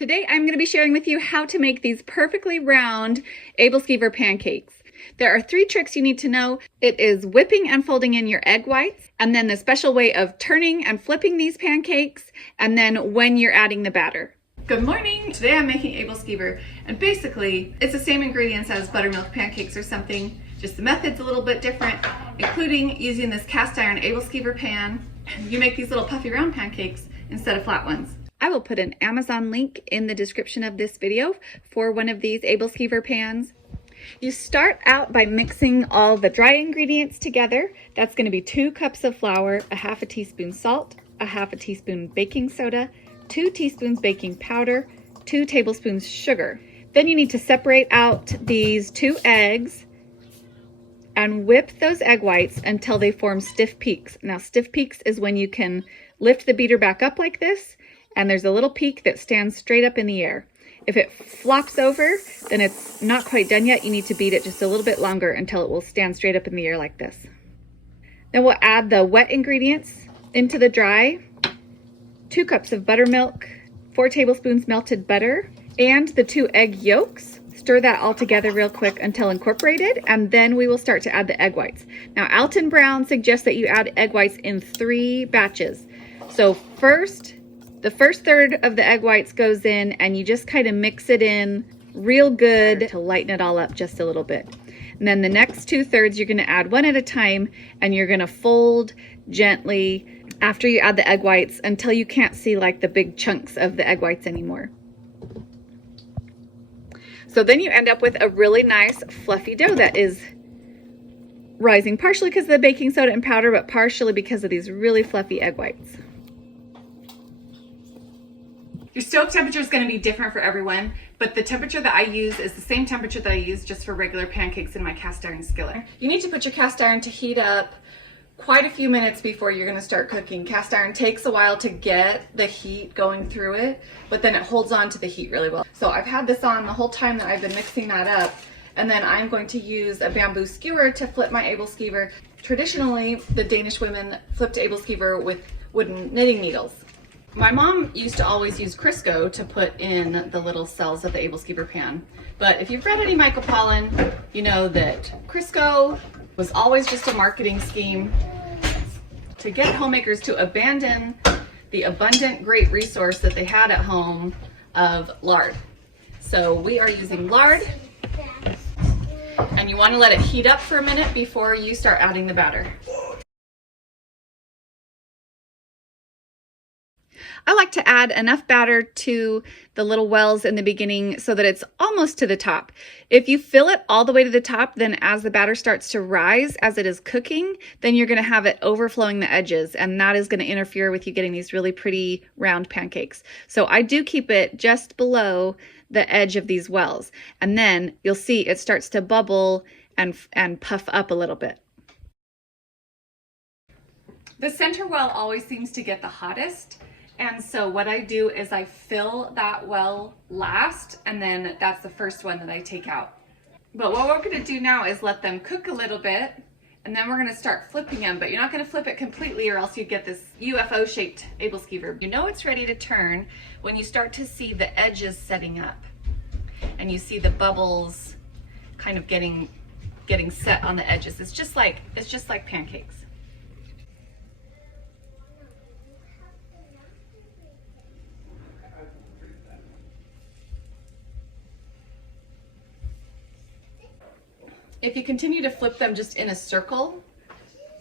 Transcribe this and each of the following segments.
Today I'm going to be sharing with you how to make these perfectly round Aebleskiver pancakes. There are 3 tricks you need to know. It is whipping and folding in your egg whites, and then the special way of turning and flipping these pancakes, and then when you're adding the batter. Good morning! Today I'm making Aebleskiver, and basically it's the same ingredients as buttermilk pancakes or something, just the method's a little bit different, including using this cast iron Aebleskiver pan. You make these little puffy round pancakes instead of flat ones. I will put an Amazon link in the description of this video for one of these Aebleskiver pans. You start out by mixing all the dry ingredients together. That's going to be 2 cups of flour, a half a teaspoon salt, a half a teaspoon baking soda, 2 teaspoons baking powder, 2 tablespoons sugar. Then you need to separate out these 2 eggs and whip those egg whites until they form stiff peaks. Now, stiff peaks is when you can lift the beater back up like this, and there's a little peak that stands straight up in the air. If it flops over, then it's not quite done yet. You need to beat it just a little bit longer until it will stand straight up in the air like this. Then we'll add the wet ingredients into the dry. 2 cups of buttermilk, 4 tablespoons melted butter, and the 2 egg yolks. Stir that all together real quick until incorporated, and then we will start to add the egg whites. Now, Alton Brown suggests that you add egg whites in 3 batches. So the first third of the egg whites goes in, and you just kind of mix it in real good to lighten it all up just a little bit. And then the next 2/3 you're going to add one at a time, and you're going to fold gently after you add the egg whites until you can't see like the big chunks of the egg whites anymore. So then you end up with a really nice fluffy dough that is rising partially because of the baking soda and powder, but partially because of these really fluffy egg whites. Your stove temperature is going to be different for everyone, but the temperature that I use is the same temperature that I use just for regular pancakes in my cast iron skillet. You need to put your cast iron to heat up quite a few minutes before you're going to start cooking. Cast iron takes a while to get the heat going through it, but then it holds on to the heat really well. So I've had this on the whole time that I've been mixing that up, and then I'm going to use a bamboo skewer to flip my Aebleskiver. Traditionally, the Danish women flipped Aebleskiver with wooden knitting needles. My mom used to always use Crisco to put in the little cells of the Aebleskiver pan. But if you've read any Michael Pollan, you know that Crisco was always just a marketing scheme to get homemakers to abandon the abundant great resource that they had at home of lard. So we are using lard, and you want to let it heat up for a minute before you start adding the batter. I like to add enough batter to the little wells in the beginning so that it's almost to the top. If you fill it all the way to the top, then as the batter starts to rise as it is cooking, then you're going to have it overflowing the edges, and that is going to interfere with you getting these really pretty round pancakes. So I do keep it just below the edge of these wells, and then you'll see it starts to bubble and puff up a little bit. The center well always seems to get the hottest. And so what I do is I fill that well last, and then that's the first one that I take out. But what we're going to do now is let them cook a little bit, and then we're going to start flipping them. But you're not going to flip it completely, or else you get this UFO-shaped Aebleskiver. You know it's ready to turn when you start to see the edges setting up, and you see the bubbles kind of getting set on the edges. It's just like pancakes. If you continue to flip them just in a circle,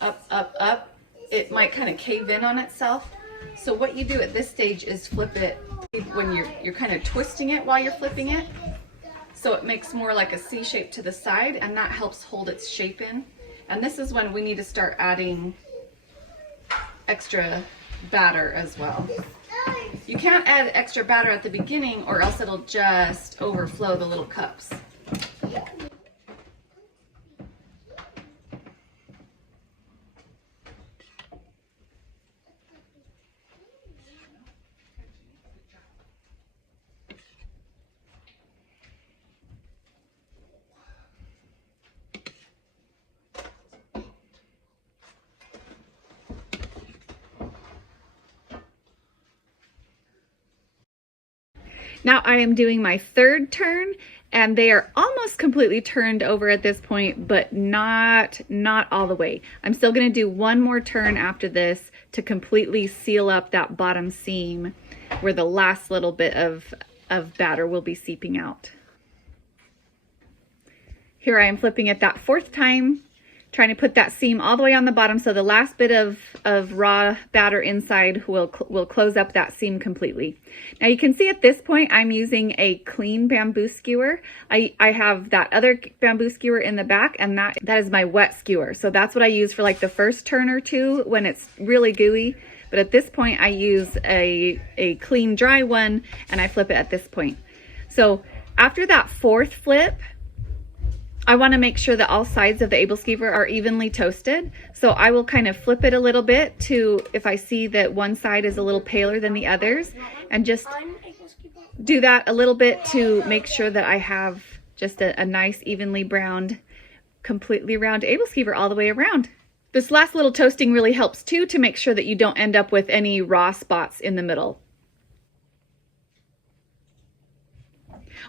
up, up, up, it might kind of cave in on itself. So what you do at this stage is flip it when you're kind of twisting it while you're flipping it. So it makes more like a C shape to the side, and that helps hold its shape in. And this is when we need to start adding extra batter as well. You can't add extra batter at the beginning, or else it'll just overflow the little cups. Now I am doing my third turn, and they are almost completely turned over at this point, but not all the way. I'm still going to do one more turn after this to completely seal up that bottom seam where the last little bit of batter will be seeping out. Here I am flipping it that fourth time, trying to put that seam all the way on the bottom so the last bit of raw batter inside will close up that seam completely. Now you can see at this point I'm using a clean bamboo skewer. I have that other bamboo skewer in the back, and that is my wet skewer. So that's what I use for like the first turn or two when it's really gooey. But at this point I use a clean dry one, and I flip it at this point. So after that fourth flip, I want to make sure that all sides of the Aebleskiver are evenly toasted. So I will kind of flip it a little bit to, if I see that one side is a little paler than the others, and just do that a little bit to make sure that I have just a nice evenly browned, completely round Aebleskiver all the way around. This last little toasting really helps too, to make sure that you don't end up with any raw spots in the middle.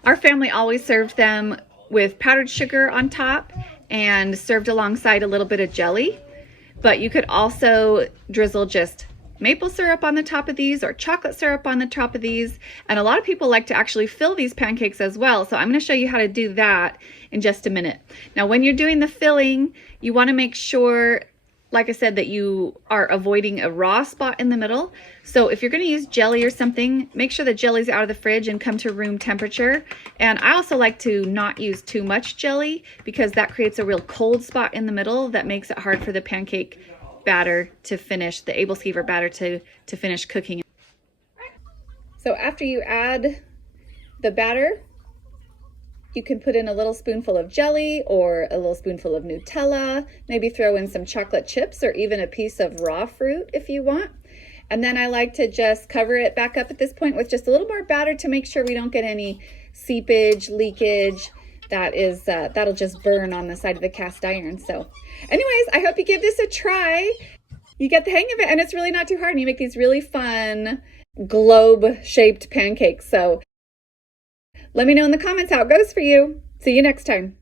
Our family always served them with powdered sugar on top and served alongside a little bit of jelly. But you could also drizzle just maple syrup on the top of these or chocolate syrup on the top of these. And a lot of people like to actually fill these pancakes as well. So I'm going to show you how to do that in just a minute. Now, when you're doing the filling, you want to make sure, like I said, that you are avoiding a raw spot in the middle. So if you're going to use jelly or something, make sure the jelly's out of the fridge and come to room temperature. And I also like to not use too much jelly, because that creates a real cold spot in the middle that makes it hard for the pancake batter to finish, the Aebleskiver batter to finish cooking. So after you add the batter, you can put in a little spoonful of jelly or a little spoonful of Nutella, maybe throw in some chocolate chips or even a piece of raw fruit if you want. And then I like to just cover it back up at this point with just a little more batter to make sure we don't get any seepage, leakage. That'll just burn on the side of the cast iron. So anyways, I hope you give this a try. You get the hang of it, and it's really not too hard. And you make these really fun globe-shaped pancakes. So let me know in the comments how it goes for you. See you next time.